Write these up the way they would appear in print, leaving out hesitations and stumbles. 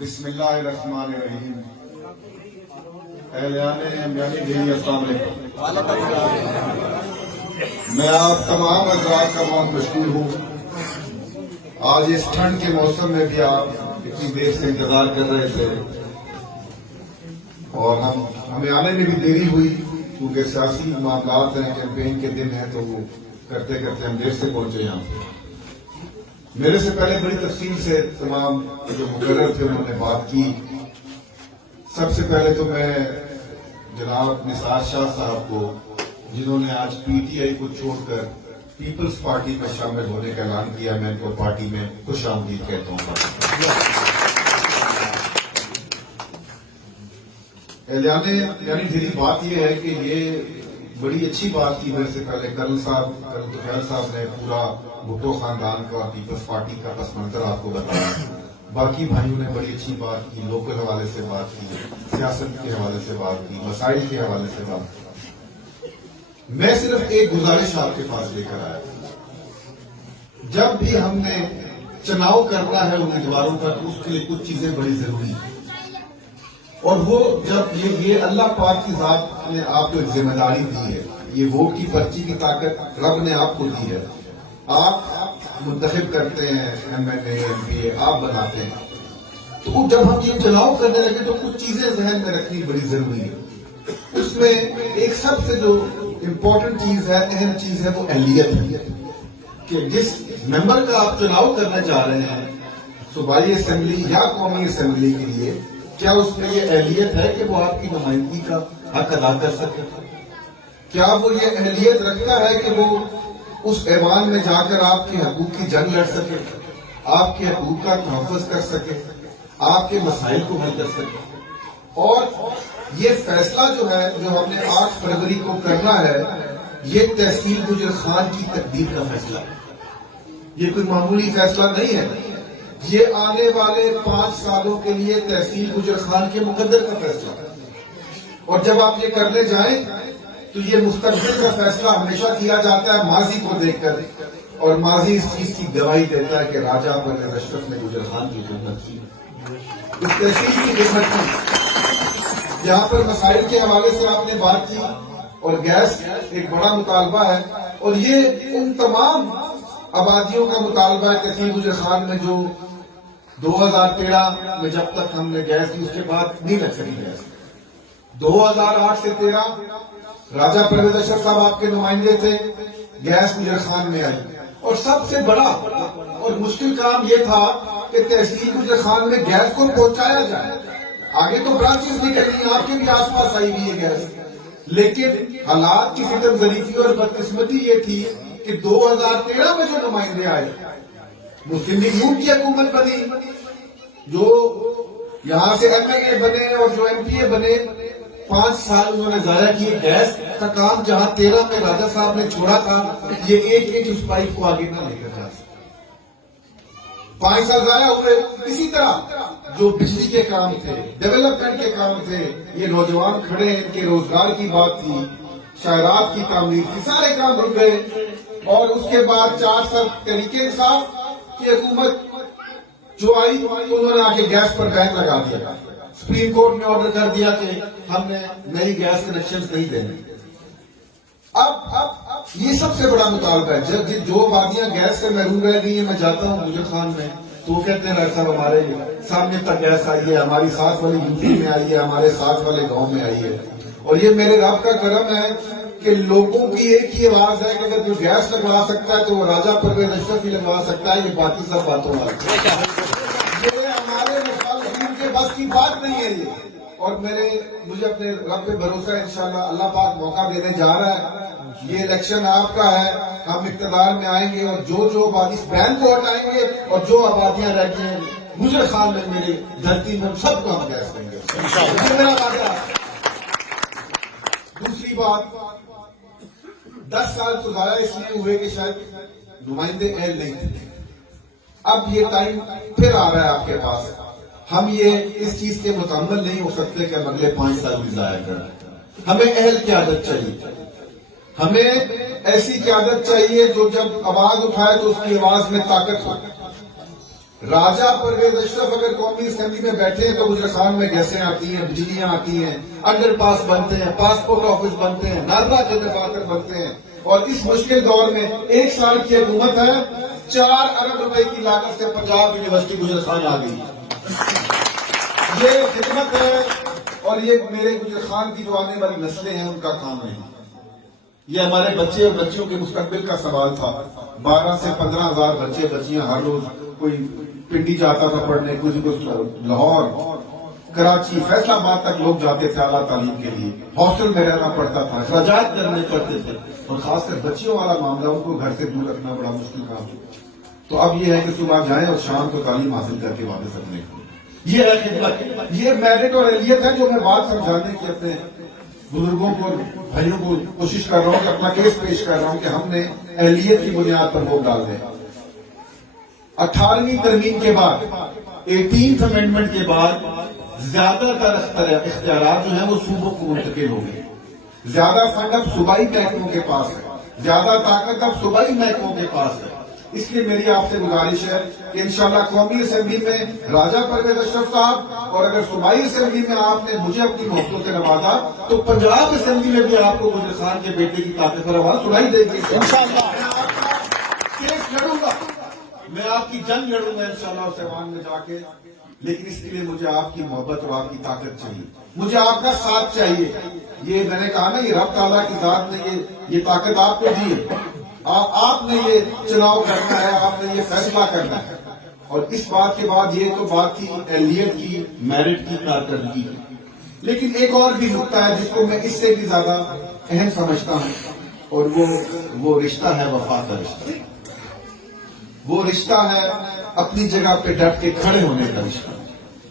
بسم اللہ الرحمن الرحیم. اہلیان میانی دینی السلام علیکم. میں آپ تمام حضرات کا بہت مشکور ہوں. آج اس ٹھنڈ کے موسم میں بھی آپ اتنی دیر سے انتظار کر رہے تھے اور ہمیں آنے میں بھی دیری ہوئی کیونکہ سیاسی معاملات ہیں, کیمپین کے دن ہیں, تو وہ کرتے کرتے ہم دیر سے پہنچے یہاں پہ. میرے سے پہلے بڑی تفصیل سے تمام جو مقرر تھے انہوں نے بات کی. سب سے پہلے تو میں جناب نثار شاہ صاحب کو, جنہوں نے آج پی ٹی آئی کو چھوڑ کر پیپلز پارٹی میں شامل ہونے کا اعلان کیا, میں ان کو پارٹی میں خوش آمدید کہتا ہوں. یعنی میری بات یہ ہے کہ یہ بڑی اچھی بات کی. میرے سے پہلے کرنل طفیل صاحب نے پورا بھٹو خاندان کا, پیپلز پارٹی کا پس منظر آپ کو بتایا. باقی بھائیوں نے بڑی اچھی بات کی, لوکل حوالے سے بات کی, سیاست کے حوالے سے بات کی, مسائل کے حوالے سے بات کی. میں صرف ایک گزارش آپ کے پاس لے کر آیا. جب بھی ہم نے چناؤ کرنا ہے امیدواروں کا تو اس کے لیے کچھ چیزیں بڑی ضروری ہیں, اور وہ جب یہ اللہ پاک کی ذات نے آپ کو ایک ذمہ داری دی ہے, یہ ووٹ کی پرچی کی طاقت رب نے آپ کو دی ہے. آپ منتخب کرتے ہیں ایم این اے, ایم پی اے, آپ بناتے ہیں. تو جب ہم یہ چناؤ کرنے لگے تو کچھ چیزیں ذہن میں رکھنی بڑی ضروری ہے. اس میں ایک سب سے جو امپورٹنٹ چیز ہے, اہم چیز ہے, وہ اہلیت ہے کہ جس ممبر کا آپ چناؤ کرنے جا رہے ہیں صوبائی اسمبلی یا قومی اسمبلی کے لیے, کیا اس میں یہ اہلیت ہے کہ وہ آپ کی نمائندگی کا حق ادا کر سکے؟ کیا وہ یہ اہلیت رکھتا ہے کہ وہ اس ایوان میں جا کر آپ کے حقوق کی جنگ لڑ سکے, آپ کے حقوق کا تحفظ کر سکے, آپ کے مسائل کو حل کر سکے؟ اور یہ فیصلہ جو ہے, جو ہم نے 8 فروری کو کرنا ہے, یہ تحصیل گجر خان کی تقدیر کا فیصلہ ہے. یہ کوئی معمولی فیصلہ نہیں ہے. یہ آنے والے 5 سالوں کے لیے تحصیل گجر خان کے مقدر کا فیصلہ ہے. اور جب آپ یہ کرنے جائیں تو یہ مستقبل کا فیصلہ ہمیشہ کیا جاتا ہے ماضی کو دیکھ کر, اور ماضی اس چیز کی گواہی دیتا ہے کہ راجہ پرویز اشرف نے گجر خان کی خدمت کی, اس تحصیل کی خدمت کی. یہاں پر مسائل کے حوالے سے آپ نے بات کی, اور گیس ایک بڑا مطالبہ ہے, اور یہ ان تمام آبادیوں کا مطالبہ ہے تحصیل گجر خان میں جو 2013 میں جب تک ہم نے گیس دی اس کے بعد نہیں لگ سکی گیس. 2008 سے 13 راجہ پرویز اشرف صاحب آپ کے نمائندے تھے, گیس گجر خان میں آئی. اور سب سے بڑا اور مشکل کام یہ تھا کہ تحصیل گجر خان میں گیس کو پہنچایا جائے. آگے تو برانچز نکلنی, آپ کے بھی آس پاس آئی ہوئی ہے گیس, لیکن حالات کی ستم ظریفی اور بدقسمتی یہ تھی کہ 2013 میں جو نمائندے آئے, مسلم لیگ نون کی حکومت بنی, جو یہاں سے ایم این اے بنے اور جو ایم پی اے بنے, 5 سال انہوں نے ضائع کیے. گیس کا کام جہاں 13 میں راجہ صاحب نے چھوڑا تھا, یہ ایک اس پائپ کو آگے نہ لے کر جا سکتے. 5 سال ضائع ہوئے. اسی طرح جو بجلی کے کام تھے, ڈیولپمنٹ کے کام تھے, یہ نوجوان کھڑے ہیں, ان کے روزگار کی بات تھی, شاہراہ کی تعمیر تھی, سارے کام رک گئے. اور اس کے بعد 4 سال تحریک انصاف کی حکومت جو آئی, انہوں نے آ کے گیس پر بین لگا دیا. سپریم کورٹ نے آرڈر کر دیا کہ ہم نے نئی گیس کنیکشن نہیں دینے. اب یہ سب سے بڑا مطالبہ ہے. جب جو آبادیاں گیس سے محروم رہ گئی ہیں, میں جاتا ہوں گجر خان میں تو وہ کہتے ہیں راجہ صاحب ہمارے سامنے تک گیس آئی ہے, ہماری ساتھ والی یو پی میں آئی ہے, ہمارے ساتھ والے گاؤں میں آئی ہے. اور یہ میرے رب کا کرم ہے کہ لوگوں کی ایک ہی آواز ہے کہ اگر جو گیس لگوا سکتا ہے تو وہ راجہ پرویز اشرف ہی لگوا سکتا ہے. یہ باقی سب باتوں والی یہ ہمارے مخالفین کے بس کی بات نہیں ہے یہ. اور مجھے اپنے رب پہ بھروسہ ہے, انشاءاللہ اللہ پاک موقع دینے جا رہا ہے. یہ الیکشن آپ کا ہے, ہم اقتدار میں آئیں گے, اور جو آبادی بین کو ہٹائیں گے, اور جو آبادیاں رہ گئی ہیں گجر خان میں, میری دھرتی میں, سب کو ہم گیس دیں گے. یہ میرا وعدہ ہے. دوسری بات, 10 سال تو ضائع اس لیے ہوئے کہ شاید نمائندے اہل نہیں تھے. اب یہ ٹائم پھر آ رہا ہے آپ کے پاس. ہم یہ اس چیز کے مکمل نہیں ہو سکتے کہ ہم اگلے 5 سال بھی ضائع کریں. ہمیں اہل قیادت چاہیے. ہمیں ایسی قیادت چاہیے جو جب آواز اٹھائے تو اس کی آواز میں طاقت ہو. راجہ پرویز اشرف اگر قومی اسمبلی میں بیٹھے ہیں تو گجرا خان میں گیسیں آتی ہیں, بجلیاں آتی ہیں, انڈر پاس بنتے ہیں, پاسپورٹ آفس بنتے ہیں, نارلا جنریٹر بنتے ہیں. اور اس مشکل دور میں 1 سال کی حکومت ہے, 4 ارب روپے کی لاگت سے پنجاب یونیورسٹی گجرا خان آ گئی. یہ خدمت ہے اور یہ میرے گجرا خان کی جو آنے والی نسلیں ہیں ان کا کام ہے. یہ ہمارے بچے اور بچیوں کے مستقبل کا سوال تھا. 12 سے 15 ہزار بچے بچیاں ہر روز, کوئی پنڈی جاتا تھا پڑھنے, کچھ لاہور, کراچی, فیصل آباد تک لوگ جاتے تھے اعلیٰ تعلیم کے لیے. ہاسٹل میں رہنا پڑتا تھا, اخراجات کرنے پڑتے تھے, اور خاص کر بچیوں والا معاملہ ان کو گھر سے دور رکھنا بڑا مشکل کام. تو اب یہ ہے کہ صبح جائیں اور شام کو تعلیم حاصل کر کے واپس اپنے, یہ ہے خدمت. یہ میرٹ اور اہلیت ہے جو میں بات سمجھانے کی اپنے بزرگوں کو, بھائیوں کو کوشش کر رہا ہوں کہ اپنا کیس پیش کر رہا ہوں کہ ہم نے اہلیت کی بنیاد پر ووٹ ڈال دیں. 18ویں ترمیم کے بعد, 18th امینڈمنٹ کے بعد زیادہ تر اختیارات جو ہیں وہ صوبوں کو منتقل ہو گئے. زیادہ فنڈ اب صوبائی محکموں کے پاس ہے, زیادہ طاقت اب صوبائی محکموں کے پاس ہے. اس لیے میری آپ سے گزارش ہے کہ انشاءاللہ قومی اسمبلی میں راجہ پرویز اشرف صاحب, اور اگر صوبائی اسمبلی میں آپ نے مجھے اپنی محبتوں سے نوازا تو پنجاب اسمبلی میں بھی آپ کو گجرا خان کے بیٹے کی طاقتور آواز سنائی دے گی. انشاءاللہ کیس لڑوں گا, میں آپ کی جنگ لڑوں گا انشاءاللہ اس ایوان میں جا کے. لیکن اس کے لیے مجھے آپ کی محبت اور آپ کی طاقت چاہیے, مجھے آپ کا ساتھ چاہیے. یہ میں نے کہا نا, یہ رب تعالیٰ کی ذات نے یہ طاقت آپ کو دی ہے. آپ نے یہ چناؤ کرنا ہے, آپ نے یہ فیصلہ کرنا ہے. اور اس بات کے بعد یہ تو بات تھی اہلیت کی, میرٹ کی, کارکردگی کی. لیکن ایک اور بھی نقطہ ہے جس کو میں اس سے بھی زیادہ اہم سمجھتا ہوں, اور وہ رشتہ ہے وفا کا رشتہ. وہ رشتہ ہے اپنی جگہ پہ ڈٹ کے کھڑے ہونے کا رشتہ.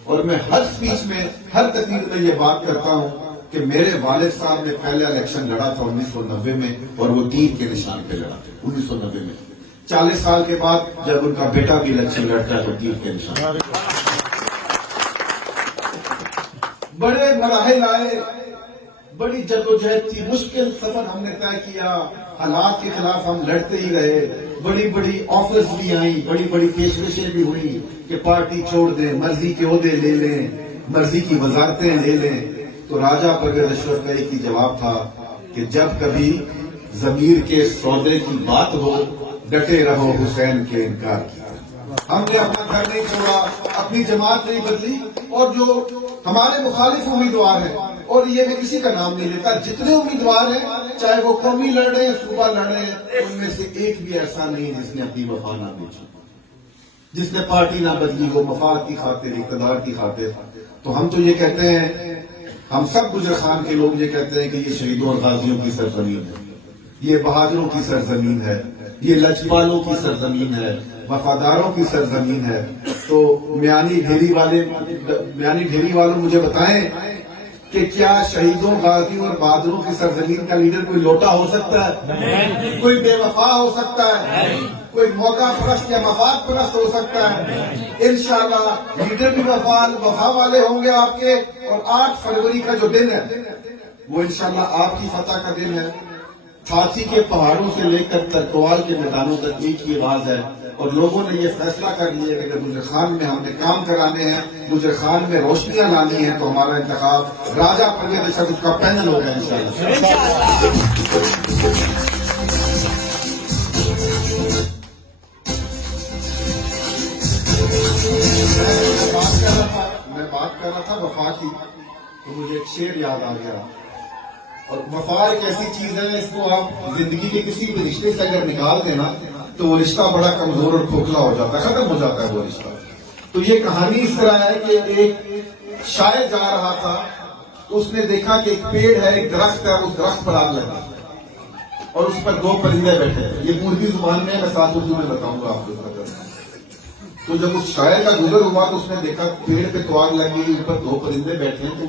اور میں ہر سپیچ میں, ہر تقریر میں یہ بات کرتا ہوں کہ میرے والد صاحب نے پہلا الیکشن لڑا تھا 1990 میں, اور وہ تیر کے نشان پہ لڑا تھا 1990 میں. 40 سال کے بعد جب ان کا بیٹا بھی الیکشن لڑتا ہے تو تیر کے نشان. بڑے مراحل آئے, بڑی جدوجہد تھی, مشکل سفر ہم نے طے کیا, حالات کے خلاف ہم لڑتے ہی رہے. بڑی بڑی آفرز بھی آئیں, بڑی بڑی پیشکشیں بھی ہوئی کہ پارٹی چھوڑ دیں, مرضی کے عہدے لے لیں, مرضی کی وزارتیں لے لیں. تو راجہ پرویز اشرف کا ایک ہی جواب تھا کہ جب کبھی ضمیر کے سودے کی بات ہو, ڈٹے رہو حسین کے انکار کی. ہم نے اپنا گھر نہیں چھوڑا, اپنی جماعت نہیں بدلی, اور جو ہمارے مخالف امیدوار ہیں, اور یہ میں کسی کا نام نہیں لیتا, جتنے امیدوار ہیں چاہے وہ قومی لڑ رہے ہیں, صوبہ لڑ رہے ہیں, ان میں سے ایک بھی ایسا نہیں جس نے اپنی وفا نہ بیچی, جس نے پارٹی نہ بدلی ہو مفاد کی خاطر, اقتدار کی خاطر. تو ہم تو یہ کہتے ہیں, ہم سب گجرا خان کے لوگ یہ کہتے ہیں کہ یہ شہیدوں اور غازیوں کی سرزمین ہے, یہ بہادروں کی سرزمین ہے, یہ لجپالوں کی سرزمین ہے, وفاداروں کی سرزمین ہے. تو میانی ڈھیری والوں مجھے بتائیں کہ کیا شہیدوں, غازیوں اور بہادروں کی سرزمین کا لیڈر کوئی لوٹا ہو سکتا ہے؟ کوئی بے وفا ہو سکتا ہے؟ کوئی موقع پرست یا مفاد پرست ہو سکتا ہے؟ انشاءاللہ لیڈر بھی وفا والے ہوں گے آپ کے. اور 8 فروری کا جو دن ہے وہ انشاءاللہ آپ کی فتح کا دن ہے. تھاچی کے پہاڑوں سے لے کر ترکوال کے میدانوں تک ایک ہی آواز ہے, اور لوگوں نے یہ فیصلہ کر لیا کہ اگر گجرا خان میں ہم نے کام کرانے ہیں, گجرا خان میں روشنیاں لانی ہیں, تو ہمارا انتخاب راجہ پرویز اشرف اس کا پینل ہوگا انشاءاللہ. میں بات کر رہا تھا وفا کی, تو مجھے ایک شعر یاد آ گیا. اور وفا ایک ایسی چیز ہے, اس کو آپ زندگی کے کسی بھی رشتے سے اگر نکال دیں نا تو وہ رشتہ بڑا کمزور اور کھوکھلا ہو جاتا ہے, ختم ہو جاتا ہے وہ رشتہ. تو یہ کہانی اس طرح ہے کہ ایک شاعر جا رہا تھا, تو اس نے دیکھا کہ ایک پیڑ ہے, ایک درخت ہے, اس درخت پر آگ لگی اور اس پر 2 پرندے بیٹھے ہیں. یہ پوری زبان میں, میں ساتھ اردو میں بتاؤں گا آپ کو. تو جب اس شاعر کا گزر ہوا تو اس نے دیکھا پیڑ پہ تو آگ لگی, اوپر 2 پرندے بیٹھے ہیں. تو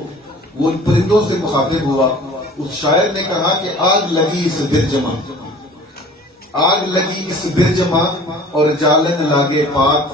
وہ ان پرندوں سے مخاطب ہوا. اس شاعر نے کہا کہ آگ لگی اس برجما, آگ لگی اس برجما, اور جالن لاگے پاک,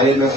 IMF